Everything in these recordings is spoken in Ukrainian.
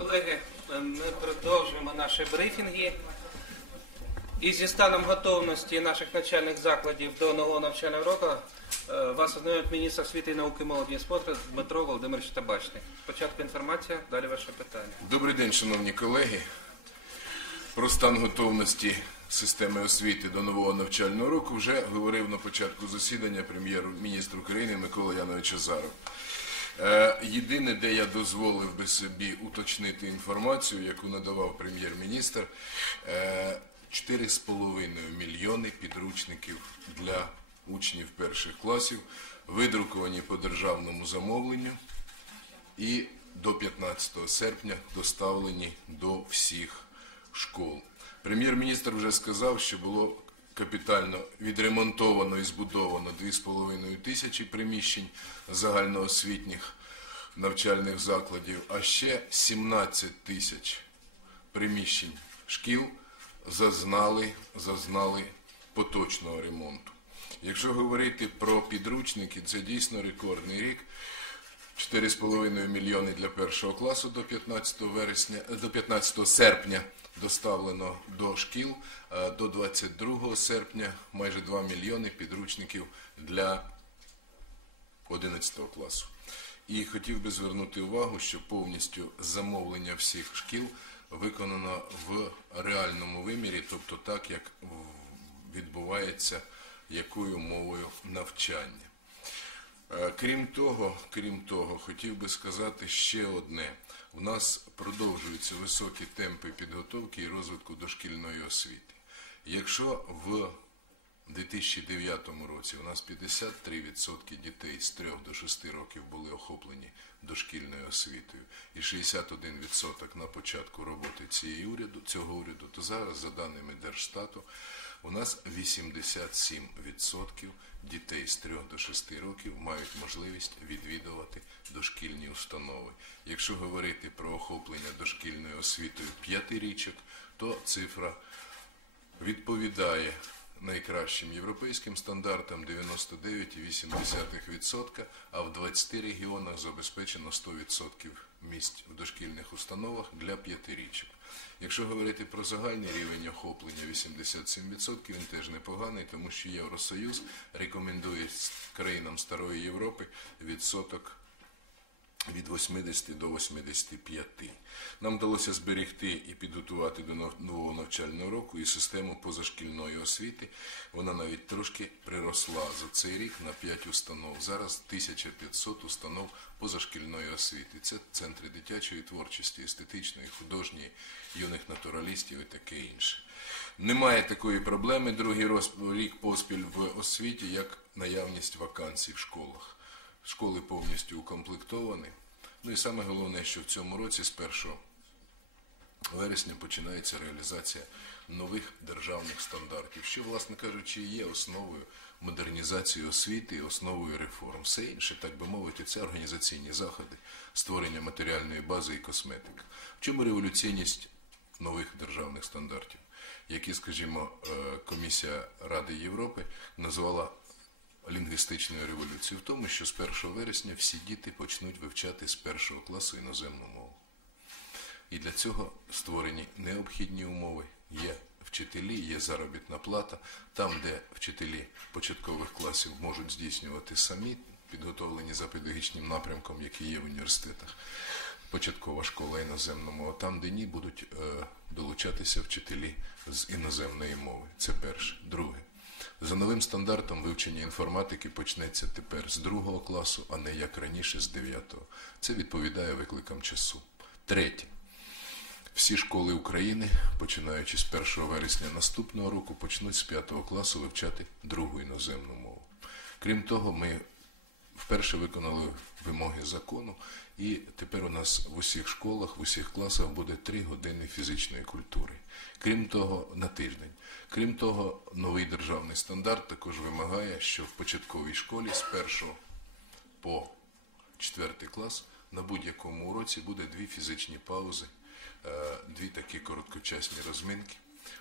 Колеги, ми продовжуємо наші брифінги. І зі станом готовності наших навчальних закладів до нового навчального року е, вас ознайомить міністр освіти і науки молоді і спорту Дмитро Володимирович Табачник. Спочатку інформація, далі ваше питання. Добрий день, шановні колеги. Про стан готовності системи освіти до нового навчального року вже говорив на початку засідання прем'єр-міністр України Микола Янович Азаров. Е, Єдине, де я дозволив би собі уточнити інформацію, яку надавав прем'єр-міністр, е, 4,5 мільйони підручників для учнів перших класів, видруковані по державному замовленню і до 15 серпня доставлені до всіх школ. Прем'єр-міністр вже сказав, що було капітально відремонтовано і збудовано 2,5 тисячі приміщень загальноосвітніх навчальних закладів, а ще 17 тисяч приміщень шкіл зазнали, зазнали поточного ремонту. Якщо говорити про підручники, це дійсно рекордний рік. 4,5 мільйони для першого класу до 15 вересня, до 15 серпня доставлено до шкіл, до 22 серпня майже 2 мільйони підручників для 11 класу. І хотів би звернути увагу, що повністю замовлення всіх шкіл виконано в реальному вимірі, тобто так, як відбувається якою мовою навчання. Е, Крім того, крім того, хотів би сказати ще одне. У нас продовжуються високі темпи підготовки і розвитку дошкільної освіти. Якщо в 2009 році у нас 53% дітей з 3 до 6 років були охоплені дошкільною освітою і 61% на початку роботи цієї уряду, цього уряду, то зараз, за даними Держстату, у нас 87% дітей з 3 до 6 років мають можливість відвідувати дошкільні установи. Якщо говорити про охоплення дошкільною освітою п'ятирічок, то цифра відповідає найкращим європейським стандартам 99,8%, а в 20 регіонах забезпечено 100% місць в дошкільних установах для п'ятирічок. Якщо говорити про загальний рівень охоплення 87%, він теж непоганий, тому що Євросоюз рекомендує країнам Старої Європи відсоток від 80 до 85. Нам вдалося зберегти і підготувати до нов- нового навчального року і систему позашкільної освіти. Вона навіть трошки приросла за цей рік на 5 установ. Зараз 1500 установ позашкільної освіти. Це центри дитячої творчості, естетичної, художньої, юних натуралістів і таке інше. Немає такої проблеми другий рік поспіль в освіті, як наявність вакансій в школах. Школи повністю укомплектовані. Ну і саме головне, що в цьому році з 1 вересня починається реалізація нових державних стандартів, що, власне кажучи, є основою модернізації освіти і основою реформ. Все інше, так би мовити, це організаційні заходи, створення матеріальної бази і косметика. В чому революційність нових державних стандартів, які, скажімо, е, комісія Ради Європи назвала лінгвістичною революцією в тому, що з 1 вересня всі діти почнуть вивчати з першого класу іноземну мову. І для цього створені необхідні умови. Є вчителі, є заробітна плата. Там, де вчителі початкових класів можуть здійснювати самі, підготовлені за педагогічним напрямком, який є в університетах, початкова школа іноземна мова, там, де ні, будуть е, долучатися вчителі з іноземної мови. Це перше. Друге. За новим стандартом вивчення інформатики почнеться тепер з другого класу, а не як раніше з дев'ятого. Це відповідає викликам часу. Третє. Всі школи України, починаючи з 1 вересня наступного року, почнуть з 5 класу вивчати другу іноземну мову. Крім того, ми вперше виконали вимоги закону, і тепер у нас в усіх школах, в усіх класах буде 3 години фізичної культури. Крім того, на тиждень. Крім того, новий державний стандарт також вимагає, що в початковій школі з 1 по 4 клас на будь-якому уроці буде дві фізичні паузи, е, дві такі короткочасні розминки.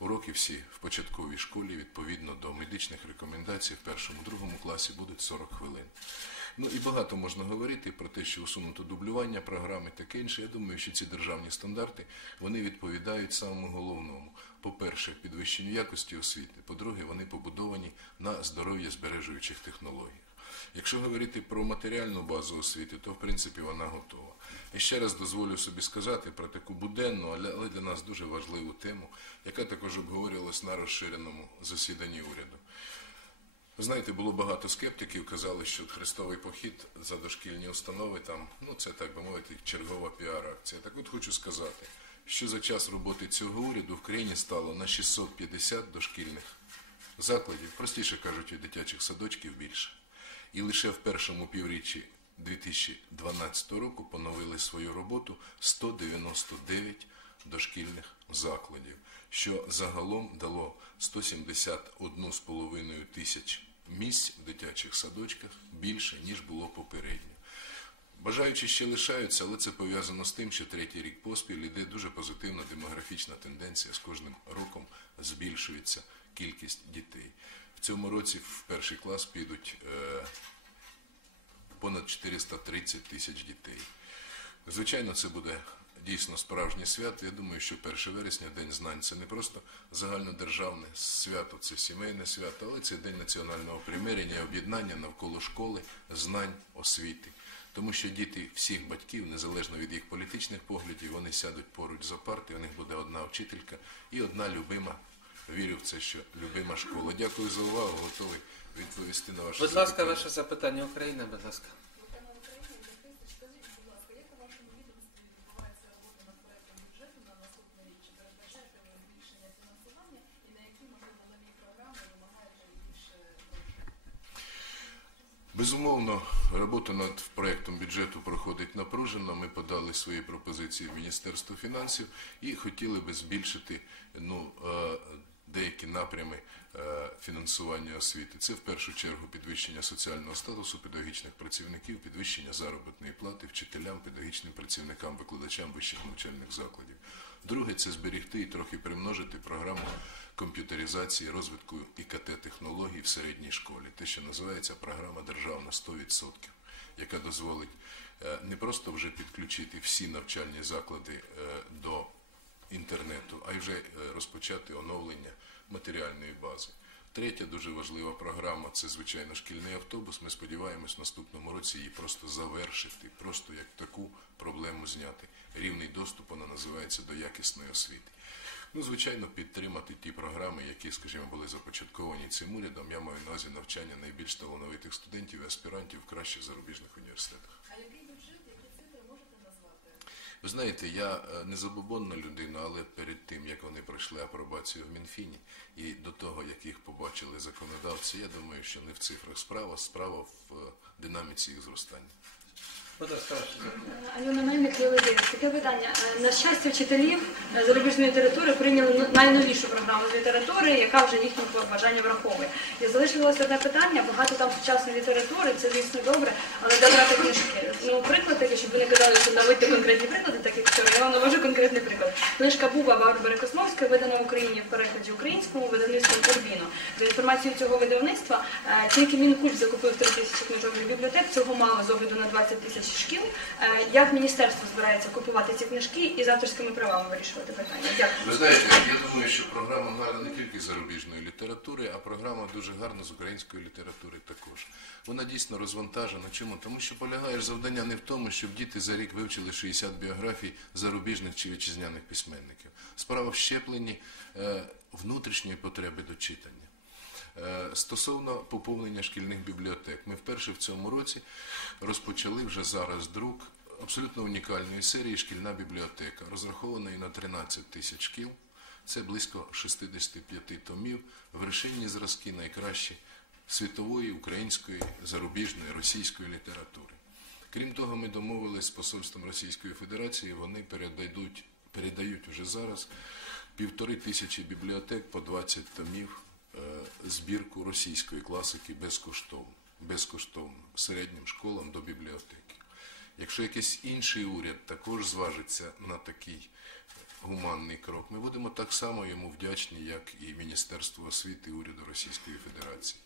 Уроки всі в початковій школі відповідно до медичних рекомендацій в першому, другому класі будуть 40 хвилин. Ну і багато можна говорити про те, що усунуто дублювання програми таке інше. Я думаю, що ці державні стандарти вони відповідають самому головному. По-перше, підвищенню якості освіти. По-друге, вони побудовані на здоров'я збережуючих технологіях. Якщо говорити про матеріальну базу освіти, то в принципі вона готова. І ще раз дозволю собі сказати про таку буденну, але для нас дуже важливу тему, яка також обговорювалась на розширеному засіданні уряду. Знаєте, було багато скептиків, казали, що хрестовий похід за дошкільні установи там, ну це так би мовити, чергова піар-акція. Так от хочу сказати, що за час роботи цього уряду в країні стало на 650 дошкільних закладів, простіше кажучи, дитячих садочків більше. І лише в першому півріччі 2012 року поновили свою роботу 199 дошкільних закладів, що загалом дало 171,5 тисяч місць в дитячих садочках більше, ніж було попередньо. Бажаючі ще лишаються, але це пов'язано з тим, що третій рік поспіль іде дуже позитивна демографічна тенденція. З кожним роком збільшується кількість дітей. В цьому році в перший клас підуть е, понад 430 тисяч дітей. Звичайно, це буде дійсно справжнє свято. Я думаю, що 1 вересня, День знань, це не просто загальнодержавне свято, це сімейне свято, але це день національного примирення, і об'єднання навколо школи, знань, освіти. Тому що діти всіх батьків, незалежно від їх політичних поглядів, вони сядуть поруч за парти, у них буде одна вчителька і одна любима. Вірю в це, що любима школа. Дякую за увагу, готовий відповісти на ваше Будь ласка, запитання. ваше запитання Україна, будь ласка. Тема України, Захисник, скажіть, будь ласка, як у вашому відомстві відбувається робота над проектом бюджету на наступний рік? Чи передбачаєте ви збільшення фінансування і на які, можливо, нові програми вимагаєте більше грошей? Безумовно, робота над проектом бюджету проходить напружено. Ми подали свої пропозиції в Міністерство фінансів і хотіли би збільшити ну, е, деякі напрями е, фінансування освіти. Це в першу чергу підвищення соціального статусу педагогічних працівників, підвищення заробітної плати вчителям, педагогічним працівникам, викладачам вищих навчальних закладів. Друге це зберегти і трохи примножити програму комп'ютеризації, розвитку ІКТ-технологій в середній школі, те, що називається програма Державна 100%, яка дозволить е, не просто вже підключити всі навчальні заклади е, до інтернету, а й вже е, розпочати оновлення матеріальної бази. Третя дуже важлива програма це, звичайно, шкільний автобус. Ми сподіваємось в наступному році її просто завершити, просто як таку проблему зняти. Рівний доступ вона називається до якісної освіти. Ну, звичайно, підтримати ті програми, які, скажімо, були започатковані цим урядом. Я маю на увазі навчання найбільш талановитих студентів і аспірантів в кращих зарубіжних університетах. А який бюджет, які цифри можете назвати? Ви знаєте, я е, не забобонна людина, але перед тим, як вони пройшли апробацію в Мінфіні, і до того, як їх побачили законодавці, я думаю, що не в цифрах справа, справа в е, динаміці їх зростання. Альона Мельник, Лилидивець. Таке питання. Е, На щастя, вчителів е, зарубіжної літератури прийняли найновішу програму з літератури, яка вже їхні бажання враховує. І залишилося одне питання. Багато там сучасної літератури, це звісно добре, але де брати книжки. Ну, приклад такий, щоб ви не казали, що наводьте конкретні приклади, так як вчора. Я вам навожу конкретний приклад. Книжка Буба Барбари Космовської видана в Україні в перекладі українському видавництвом Турбіно. За інформацією цього видавництва, е, тільки Мінкульт закупив 3 тисячі книжкових бібліотек, цього мало з огляду на 20 тисяч шкіл. Е, Як міністерство збирається купувати ці книжки і з авторськими правами вирішувати питання? Дякую. Ви знаєте, я думаю, що програма гарна не тільки зарубіжної літератури, а програма дуже гарна з української літератури також. Вона дійсно розвантажена. Чому? Тому що полягає завдання не в тому, щоб діти за рік вивчили 60 біографій зарубіжних чи вітчизняних письменників. Справа в щепленні е, внутрішньої потреби до читання. Е, Стосовно поповнення шкільних бібліотек, ми вперше в цьому році розпочали вже зараз друк абсолютно унікальної серії Шкільна бібліотека, розрахованої на 13 тисяч шкіл. Це близько 65 томів, вершинні зразки найкращі світової, української, зарубіжної, російської літератури. Крім того, ми домовились з посольством Російської Федерації, вони передадуть, передають вже зараз півтори тисячі бібліотек по 20 томів е, збірку російської класики безкоштовно, безкоштовно середнім школам до бібліотеки. Якщо якийсь інший уряд також зважиться на такий гуманний крок, ми будемо так само йому вдячні, як і Міністерству освіти і уряду Російської Федерації.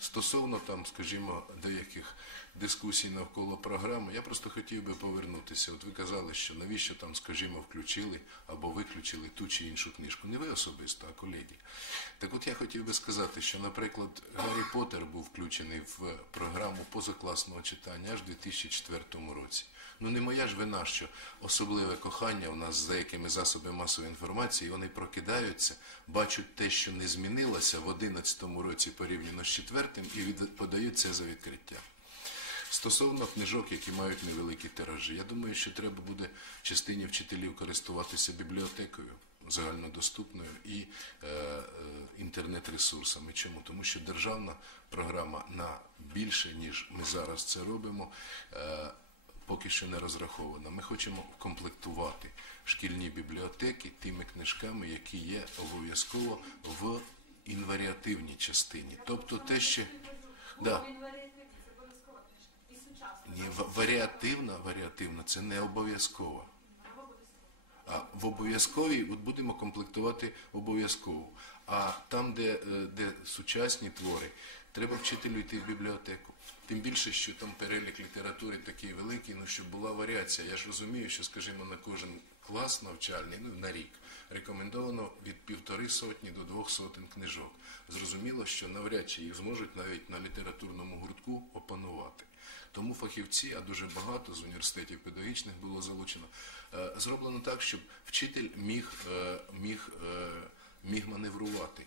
Стосовно там, скажімо, деяких дискусій навколо програми, я просто хотів би повернутися. От ви казали, що навіщо там, скажімо, включили або виключили ту чи іншу книжку. Не ви особисто, а колеги. Так от я хотів би сказати, що, наприклад, Гаррі Поттер був включений в програму позакласного читання аж у 2004 році. Ну не моя ж вина, що особливе кохання у нас з деякими засобами масової інформації, вони прокидаються, бачать те, що не змінилося в 2011 році порівняно з четвертим, і від... подають це за відкриття. Стосовно книжок, які мають невеликі тиражі, я думаю, що треба буде частині вчителів користуватися бібліотекою загальнодоступною і е, е, інтернет-ресурсами. Чому? Тому що державна програма на більше, ніж ми зараз це робимо, е, поки що не розрахована. Ми хочемо комплектувати шкільні бібліотеки тими книжками, які є обов'язково в інваріативній частині. Тобто те, що... Да. Ні, варіативна, варіативна це не обов'язково. А в обов'язковій от будемо комплектувати обов'язково. А там, де, е, де сучасні твори, треба вчителю йти в бібліотеку. Тим більше, що там перелік літератури такий великий, ну щоб була варіація. Я ж розумію, що, скажімо, на кожен клас навчальний, ну на рік, рекомендовано від півтори сотні до двох сотень книжок. Зрозуміло, що навряд чи їх зможуть навіть на літературному гуртку опанувати. Тому фахівці, а дуже багато з університетів педагогічних було залучено, е, зроблено так, щоб вчитель міг, е, міг, е, міг маневрувати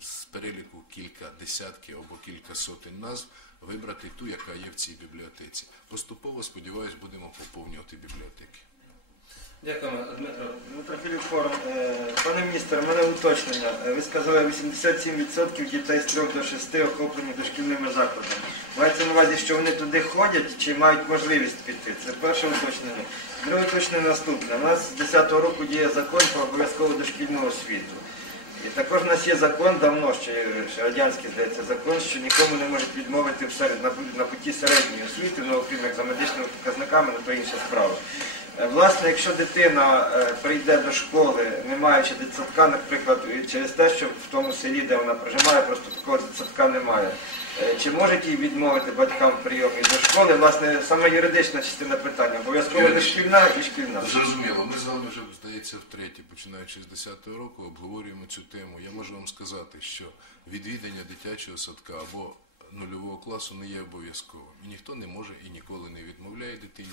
з переліку кілька десятків або кілька сотень назв, вибрати ту, яка є в цій бібліотеці. Поступово, сподіваюсь, будемо поповнювати бібліотеки. Дякуємо, Дмитро. Дмитро Філіпфорум, Е, пане міністр, мене уточнення. Е, Ви сказали, 87% дітей з 3 до 6 охоплені дошкільними закладами. Мається на увазі, що вони туди ходять чи мають можливість піти? Це перше уточнення. Друге уточнення наступне. У нас з 10-го року діє закон про обов'язкову дошкільну освіту. І також у нас є закон давно, ще, ще радянський здається закон, що нікому не можуть відмовити в на, на путі середньої освіти, ну окрім як за медичними показниками, ну то інша справа. Е, Власне, якщо дитина е, прийде до школи, не маючи дитсадка, наприклад, через те, що в тому селі, де вона проживає, просто такого дитсадка немає. е, Чи можуть їй відмовити батькам прийомі до школи? Власне, саме юридична частина питання. Обов'язково Юридична. дошкільна і шкільна. Зрозуміло, ми з вами вже, здається, втретє, починаючи з 10-го року, обговорюємо цю тему. Я можу вам сказати, що відвідання дитячого садка або нульового класу не є обов'язковим. І ніхто не може і ніколи не відмовляє дитині